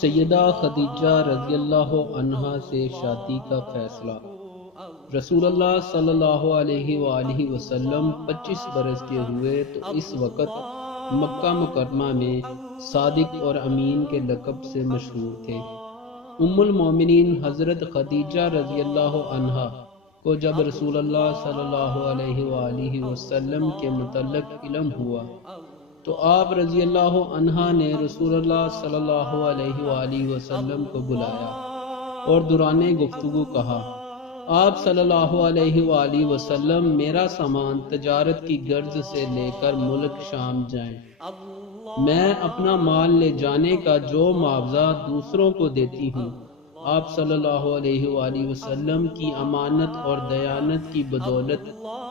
سیدہ خدیجہ رضی اللہ عنہا سے شادی کا فیصلہ۔ رسول اللہ صلی اللہ علیہ وآلہ وسلم 25 برس کے ہوئے تو اس وقت مکہ مکرمہ میں صادق اور امین کے لقب سے مشہور تھے۔ ام المومنین حضرت خدیجہ رضی اللہ عنہا کو جب رسول اللہ صلی اللہ علیہ وآلہ وسلم کے متعلق علم ہوا تو آپ رضی اللہ عنہا نے رسول اللہ صلی اللہ علیہ وآلہ وسلم کو بلایا اور دوران گفتگو کہا: آپ صلی اللہ علیہ وآلہ وسلم میرا سامان تجارت کی غرض سے لے کر ملک شام جائیں۔ میں اپنا مال لے جانے کا جو معاوضہ دوسروں کو دیتی ہوں، آپ صلی اللہ علیہ وآلہ وسلم کی امانت اور دیانت کی بدولت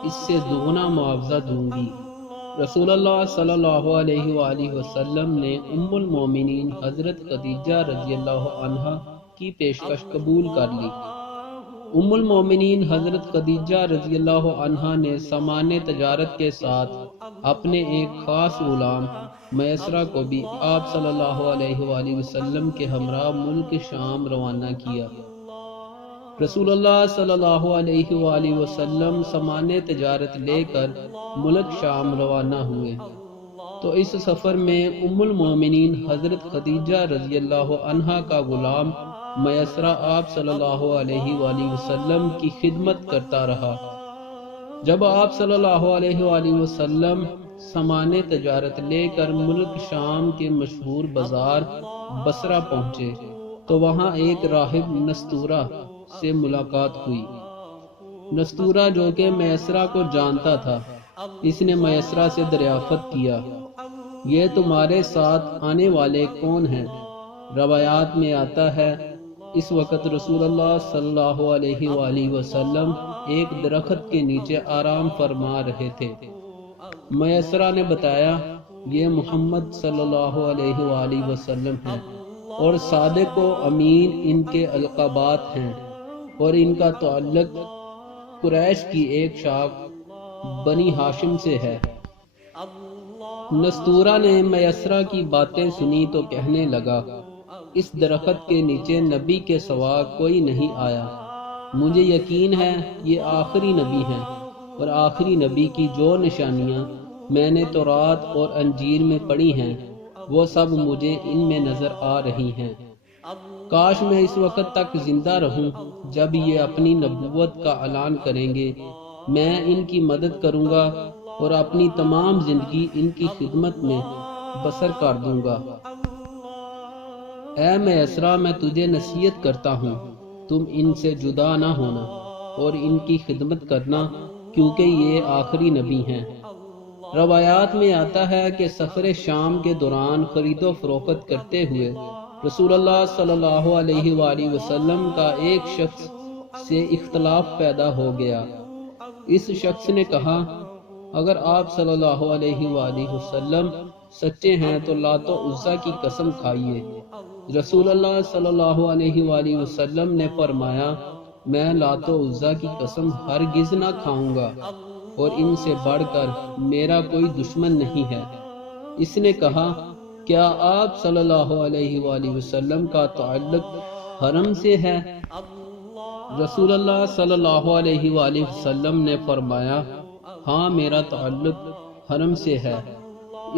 اس سے دگنا معاوضہ دوں گی۔ رسول اللہ صلی اللہ علیہ وآلہ وسلم نے ام المومنین حضرت خدیجہ رضی اللہ عنہا کی پیشکش قبول کر لی۔ ام المومنین حضرت خدیجہ رضی اللہ عنہا نے سامان تجارت کے ساتھ اپنے ایک خاص غلام میسرہ کو بھی آپ صلی اللہ علیہ وآلہ وسلم کے ہمراہ ملک شام روانہ کیا۔ رسول اللہ صلی اللہ علیہ وآلہ وسلم سامان تجارت لے کر ملک شام روانہ ہوئے تو اس سفر میں ام المومنین حضرت خدیجہ رضی اللہ عنہا کا غلام میسرہ آپ صلی اللہ علیہ وآلہ وسلم کی خدمت کرتا رہا۔ جب آپ صلی اللہ علیہ وآلہ وسلم سامان تجارت لے کر ملک شام کے مشہور بازار بصرہ پہنچے تو وہاں ایک راہب نستورہ سے ملاقات ہوئی۔ نستورہ جو کہ میسرہ کو جانتا تھا، اس نے میسرہ سے دریافت کیا: یہ تمہارے ساتھ آنے والے کون ہیں؟ روایات میں آتا ہے اس وقت رسول اللہ صلی اللہ علیہ وآلہ وسلم ایک درخت کے نیچے آرام فرما رہے تھے۔ میسرہ نے بتایا: یہ محمد صلی اللہ علیہ وآلہ وسلم ہیں اور صادق و امین ان کے القابات ہیں اور ان کا تعلق قریش کی ایک شاخ بنی ہاشم سے ہے۔ نستورہ نے میسرہ کی باتیں سنی تو کہنے لگا: اس درخت کے نیچے نبی کے سوا کوئی نہیں آیا۔ مجھے یقین ہے یہ آخری نبی ہیں اور آخری نبی کی جو نشانیاں میں نے تورات اور انجیل میں پڑھی ہیں وہ سب مجھے ان میں نظر آ رہی ہیں۔ کاش میں اس وقت تک زندہ رہوں جب یہ اپنی نبوت کا اعلان کریں گے۔ میں ان کی مدد کروں گا اور اپنی تمام زندگی ان کی خدمت میں بسر کر دوں گا۔ اے میسرہ، میں تجھے نصیحت کرتا ہوں تم ان سے جدا نہ ہونا اور ان کی خدمت کرنا کیونکہ یہ آخری نبی ہیں۔ روایات میں آتا ہے کہ سفر شام کے دوران خرید و فروخت کرتے ہوئے رسول اللہ صلی اللہ علیہ وآلہ وسلم کا ایک شخص سے اختلاف پیدا ہو گیا۔ اس شخص نے کہا: اگر آپ صلی اللہ علیہ وآلہ وسلم سچے ہیں تو لات و عزیٰ کی قسم کھائیے۔ رسول اللہ صلی اللہ علیہ وآلہ وسلم نے فرمایا: میں لات و عزیٰ کی قسم ہرگز نہ کھاؤں گا اور ان سے بڑھ کر میرا کوئی دشمن نہیں ہے۔ اس نے کہا: کیا آپ صلی اللہ علیہ وآلہ وسلم کا تعلق حرم سے ہے؟ رسول اللہ صلی اللہ علیہ وآلہ وسلم نے فرمایا: ہاں، میرا تعلق حرم سے ہے۔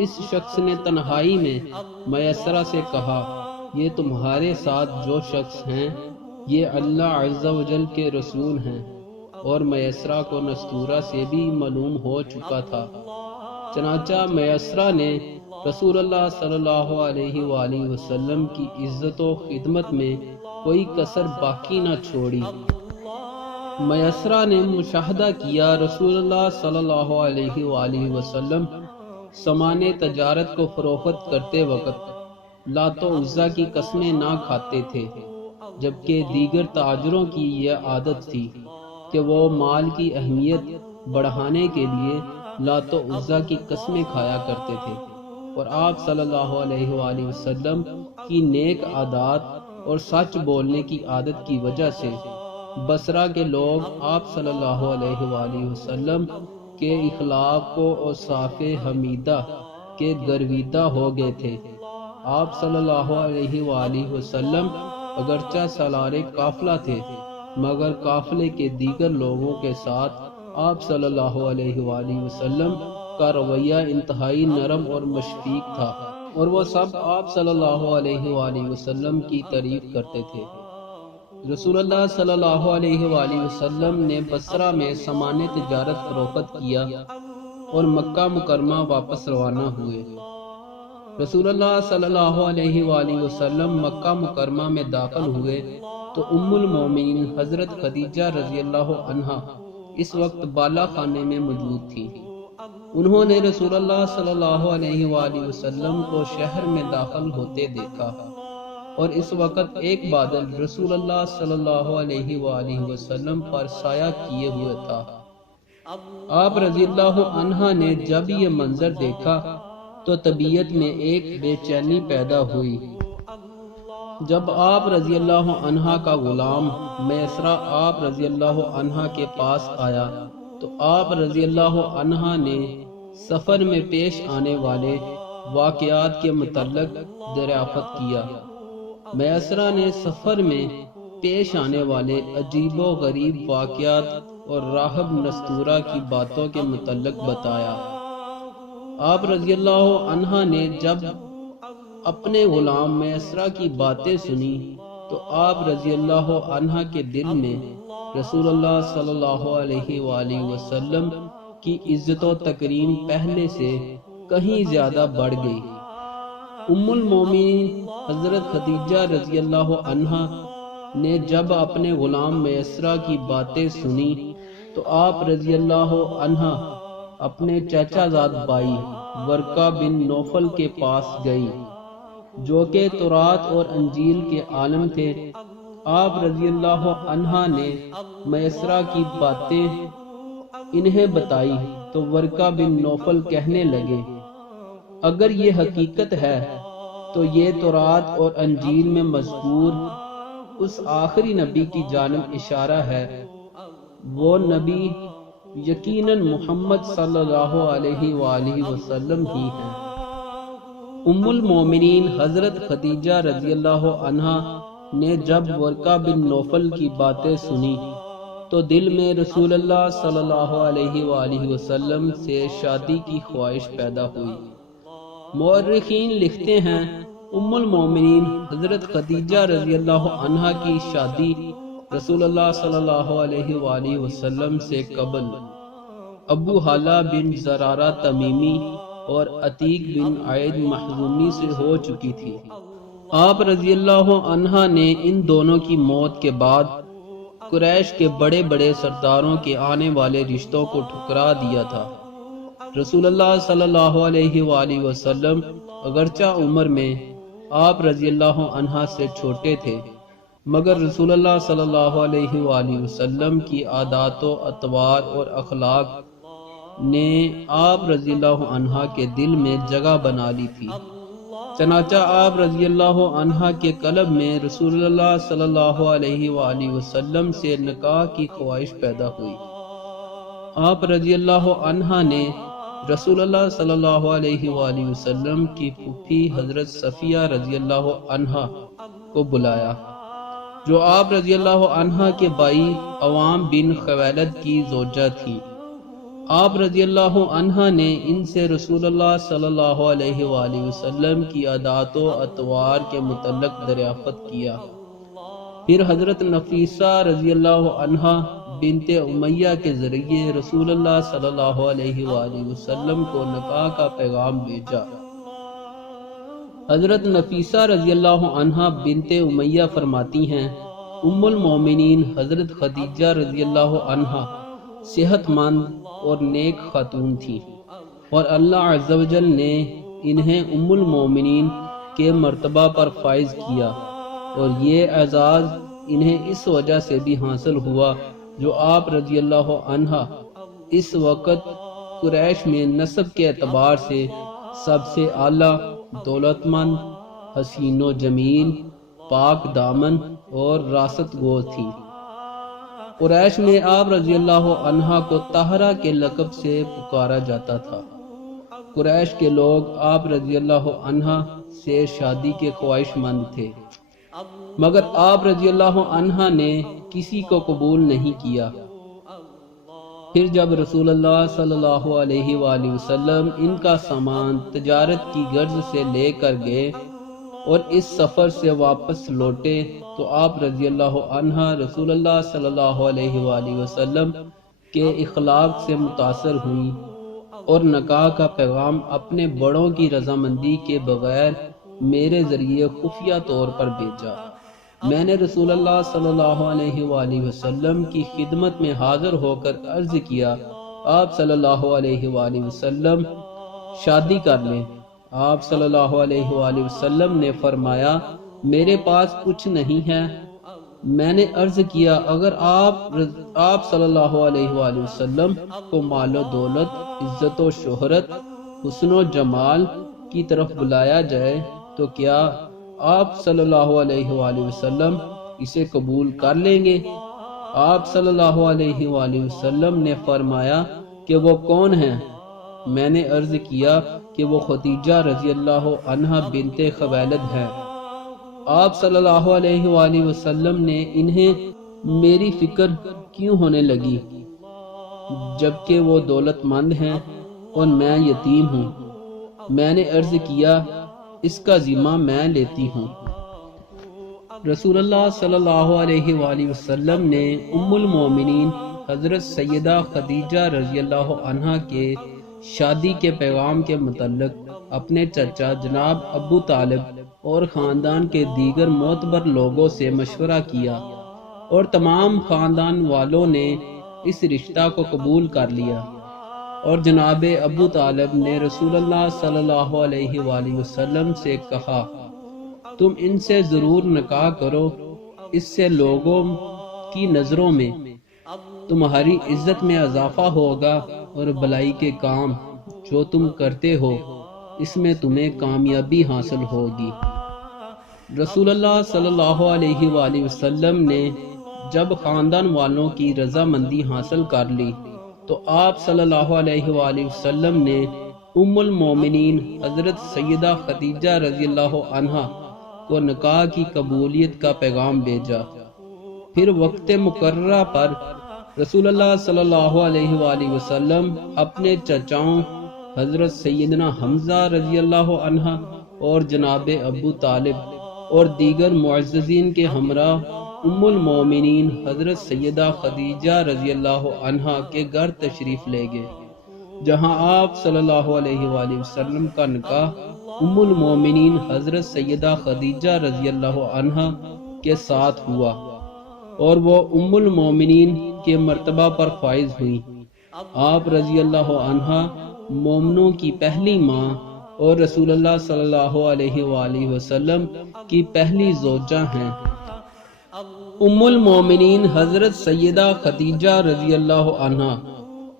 اس شخص نے تنہائی میں میسرہ سے کہا: یہ تمہارے ساتھ جو شخص ہیں یہ اللہ عز و جل کے رسول ہیں، اور میسرہ کو نستورہ سے بھی معلوم ہو چکا تھا۔ چنانچہ میسرہ نے رسول اللہ صلی اللہ علیہ وآلہ وسلم کی عزت و خدمت میں کوئی کسر باقی نہ چھوڑی۔ میسرہ نے مشاہدہ کیا رسول اللہ صلی اللہ علیہ وآلہ وسلم سامان تجارت کو فروخت کرتے وقت لات و عزیٰ کی قسمیں نہ کھاتے تھے، جبکہ دیگر تاجروں کی یہ عادت تھی کہ وہ مال کی اہمیت بڑھانے کے لیے لات و عزیٰ کی قسمیں کھایا کرتے تھے، اور آپ صلی اللہ علیہ وآلہ وسلم کی نیک عادات اور سچ بولنے کی عادت کی وجہ سے بصرہ کے لوگ آپ صلی اللہ علیہ وآلہ وسلم کے اخلاق و اوصاف حمیدہ کے گرویدہ ہو گئے تھے۔ آپ صلی اللہ علیہ وآلہ وسلم اگرچہ سالار قافلہ تھے، مگر قافلے کے دیگر لوگوں کے ساتھ آپ صلی اللہ علیہ وآلہ وسلم کا رویہ انتہائی نرم اور مشفیق تھا، اور وہ سب آپ صلی اللہ علیہ وآلہ وسلم کی تعریف کرتے تھے۔ رسول اللہ صلی اللہ علیہ وآلہ وسلم نے بصرہ میں سامان تجارت فروخت کیا اور مکہ مکرمہ واپس روانہ ہوئے۔ رسول اللہ صلی اللہ علیہ وآلہ وسلم مکہ مکرمہ میں داخل ہوئے تو ام المومنین حضرت خدیجہ رضی اللہ عنہا اس وقت بالا خانے میں موجود تھی۔ انہوں نے رسول اللہ صلی اللہ علیہ وآلہ وسلم کو شہر میں داخل ہوتے دیکھا، اور اس وقت ایک بادل رسول اللہ صلی اللہ علیہ وآلہ وسلم پر سایہ کیے ہوئے تھا۔ آپ رضی اللہ عنہ نے جب یہ منظر دیکھا تو طبیعت میں ایک بے چینی پیدا ہوئی۔ جب آپ رضی اللہ عنہ کا غلام میسرہ آپ رضی اللہ عنہ کے پاس آیا تو آپ رضی اللہ عنہ نے سفر میں پیش آنے والے واقعات کے متعلق دریافت کیا۔ میسرہ نے سفر میں پیش آنے والے عجیب و غریب واقعات اور راہب نستورہ کی باتوں کے متعلق بتایا۔ آپ رضی اللہ عنہ نے جب اپنے غلام میسرہ کی باتیں سنی تو آپ رضی اللہ عنہ کے دل میں رسول اللہ صلی اللہ علیہ وآلہ وسلم کی عزت و تکریم پہلے سے کہیں زیادہ بڑھ گئی۔ ام المومنین حضرت خدیجہ رضی اللہ عنہا نے جب اپنے غلام میسرہ کی باتیں سنی تو آپ رضی اللہ عنہا اپنے چچا زاد بھائی ورقہ بن نوفل کے پاس گئی، جو کہ تورات اور انجیل کے عالم تھے۔ آپ رضی اللہ عنہا نے میسرہ کی باتیں انہیں بتائی تو ورقہ بن نوفل کہنے لگے، اگر یہ حقیقت ہے تو یہ تورات اور انجیل میں مذکور اس آخری نبی کی جانب اشارہ ہے، وہ نبی یقیناً محمد صلی اللہ علیہ وآلہ وسلم ہی ہیں۔ ام المومنین حضرت خدیجہ رضی اللہ عنہا نے جب ورقہ بن نوفل کی باتیں سنی تو دل میں رسول اللہ صلی اللہ علیہ وآلہ وسلم سے شادی کی خواہش پیدا ہوئی۔ مورخین لکھتے ہیں ام المومنین حضرت خدیجہ رضی اللہ عنہا کی شادی رسول اللہ صلی اللہ علیہ وآلہ وسلم سے قبل ابو حالہ بن زرارہ تمیمی اور عتیق بن عید مخزومی سے ہو چکی تھی۔ آپ رضی اللہ عنہ نے ان دونوں کی موت کے بعد قریش کے بڑے بڑے سرداروں کے آنے والے رشتوں کو ٹھکرا دیا تھا۔ رسول اللہ صلی اللہ علیہ وآلہ وسلم اگرچہ عمر میں آپ رضی اللہ عنہ سے چھوٹے تھے، مگر رسول اللہ صلی اللہ علیہ وآلہ وسلم کی عادات و اطوار اور اخلاق نے آپ رضی اللہ عنہ کے دل میں جگہ بنا لی تھی۔ چنانچہ آپ رضی اللہ عنہ کے قلب میں رسول اللہ صلی اللہ علیہ وآلہ وسلم سے نکاح کی خواہش پیدا ہوئی۔ آپ رضی اللہ عنہ نے رسول اللہ صلی اللہ علیہ وآلہ وسلم کی پھوپھی حضرت صفیہ رضی اللہ عنہ کو بلایا، جو آپ رضی اللہ عنہ کے بھائی عوام بن خویلد کی زوجہ تھی۔ آپ رضی اللہ عنہ نے ان سے رسول اللہ صلی اللہ علیہ وآلہ وسلم کی عادات و اطوار کے متعلق دریافت کیا۔ پھر حضرت نفیسہ رضی اللہ عنہ بنت امیہ کے ذریعے رسول اللہ صلی اللہ علیہ وآلہ وسلم کو نکاح کا پیغام بھیجا۔ حضرت نفیسہ رضی اللہ عنہ بنت امیہ فرماتی ہیں، ام المومنین حضرت خدیجہ رضی اللہ عنہ صحت مند اور نیک خاتون تھی، اور اللہ عز و جل نے انہیں ام المومنین کے مرتبہ پر فائز کیا، اور یہ اعزاز انہیں اس وجہ سے بھی حاصل ہوا جو آپ رضی اللہ عنہ اس وقت قریش میں نسب کے اعتبار سے سب سے اعلیٰ، دولت مند، حسین و جمیل، پاک دامن اور راست گو تھی۔ قریش میں آپ رضی اللہ عنہ کو طاہرہ کے لقب سے پکارا جاتا تھا۔ قریش کے لوگ آپ رضی اللہ عنہ سے شادی کے خواہش مند تھے، مگر آپ رضی اللہ عنہ نے کسی کو قبول نہیں کیا۔ پھر جب رسول اللہ صلی اللہ علیہ وآلہ وسلم ان کا سامان تجارت کی غرض سے لے کر گئے اور اس سفر سے واپس لوٹے تو آپ رضی اللہ عنہ رسول اللہ صلی اللہ علیہ وآلہ وسلم کے اخلاق سے متاثر ہوئیں اور نکاح کا پیغام اپنے بڑوں کی رضامندی کے بغیر میرے ذریعے خفیہ طور پر بھیجا۔ میں نے رسول اللہ صلی اللہ علیہ وآلہ وسلم کی خدمت میں حاضر ہو کر عرض کیا، آپ صلی اللہ علیہ وآلہ وسلم شادی کر لیں۔ آپ صلی اللہ علیہ وآلہ وسلم نے فرمایا، میرے پاس کچھ نہیں ہے۔ میں نے عرض کیا، اگر آپ صلی اللہ علیہ وآلہ وسلم کو مال و دولت، عزت و شہرت، حسن و جمال کی طرف بلایا جائے تو کیا آپ صلی اللہ علیہ وآلہ وسلم اسے قبول کر لیں گے؟ آپ صلی اللہ علیہ وآلہ وسلم نے فرمایا کہ وہ کون ہیں؟ میں نے عرض کیا کہ وہ خدیجہ رضی اللہ عنہ بنت خویلد ہے۔ آپ صلی اللہ علیہ وآلہ وسلم نے انہیں میری فکر کیوں ہونے لگی جبکہ وہ دولت مند ہیں اور میں یتیم ہوں؟ میں نے عرض کیا، اس کا ذمہ میں لیتی ہوں۔ رسول اللہ صلی اللہ علیہ وآلہ وسلم نے ام المومنین حضرت سیدہ خدیجہ رضی اللہ عنہ کے شادی کے پیغام کے متعلق اپنے چچا جناب ابو طالب اور خاندان کے دیگر معتبر لوگوں سے مشورہ کیا اور تمام خاندان والوں نے اس رشتہ کو قبول کر لیا، اور جناب ابو طالب نے رسول اللہ صلی اللہ علیہ وآلہ وسلم سے کہا، تم ان سے ضرور نکاح کرو، اس سے لوگوں کی نظروں میں تمہاری عزت میں اضافہ ہوگا اور بلائی کے کام جو تم کرتے ہو اس میں تمہیں کامیابی حاصل ہوگی۔ رسول اللہ صلی اللہ علیہ وآلہ وسلم نے جب خاندان والوں کی رضامندی حاصل کر لی تو آپ صلی اللہ علیہ وآلہ وسلم نے ام المومنین حضرت سیدہ خدیجہ رضی اللہ عنہ کو نکاح کی قبولیت کا پیغام بھیجا۔ پھر وقت مقررہ پر رسول اللہ صلی اللہ علیہ وآلہ وسلم اپنے چچاؤں حضرت سیدنا حمزہ رضی اللہ عنہ اور جناب ابو طالب اور دیگر معززین کے ہمراہ ام المومنین حضرت سیدہ خدیجہ رضی اللہ عنہ کے گھر تشریف لے گئے، جہاں آپ صلی اللہ علیہ وآلہ وسلم کا نکاح ام المومنین حضرت سیدہ خدیجہ رضی اللہ عنہ کے ساتھ ہوا اور وہ ام المومنین کے مرتبہ پر فائز ہوئیں۔ آپ رضی اللہ عنہ مومنوں کی پہلی ماں اور رسول اللہ صلی اللہ علیہ وآلہ وسلم کی پہلی زوجہ ہیں۔ ام المومنین حضرت سیدہ خدیجہ رضی اللہ عنہ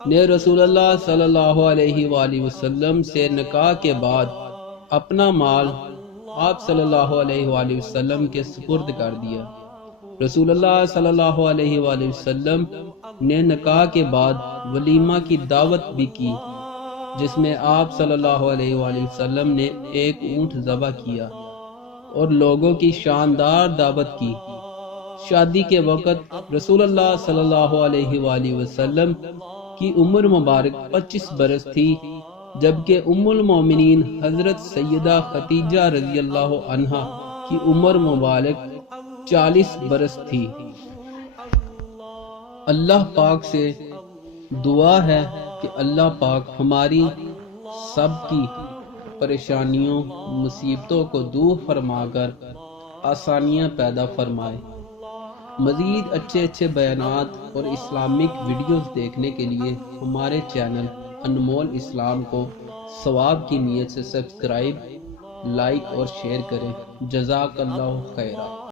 نے رسول اللہ صلی اللہ علیہ وآلہ وسلم سے نکاح کے بعد اپنا مال آپ صلی اللہ علیہ وآلہ وسلم کے سپرد کر دیا۔ رسول اللہ صلی اللہ علیہ وآلہ وسلم نے نکاح کے بعد ولیمہ کی دعوت بھی کی، جس میں آپ صلی اللہ علیہ وآلہ وسلم نے ایک اونٹ ذبح کیا اور لوگوں کی شاندار دعوت کی۔ شادی کے وقت رسول اللہ صلی اللہ علیہ وآلہ وسلم کی عمر مبارک 25 برس تھی، جبکہ ام المومنین حضرت سیدہ خدیجہ رضی اللہ عنہ کی عمر مبارک 40 برس تھی۔ اللہ پاک سے دعا ہے کہ اللہ پاک ہماری سب کی پریشانیوں مصیبتوں کو دور فرما کر آسانیاں پیدا فرمائے۔ مزید اچھے بیانات اور اسلامک ویڈیوز دیکھنے کے لیے ہمارے چینل انمول اسلام کو ثواب کی نیت سے سبسکرائب، لائک اور شیئر کریں۔ جزاک اللہ خیرہ۔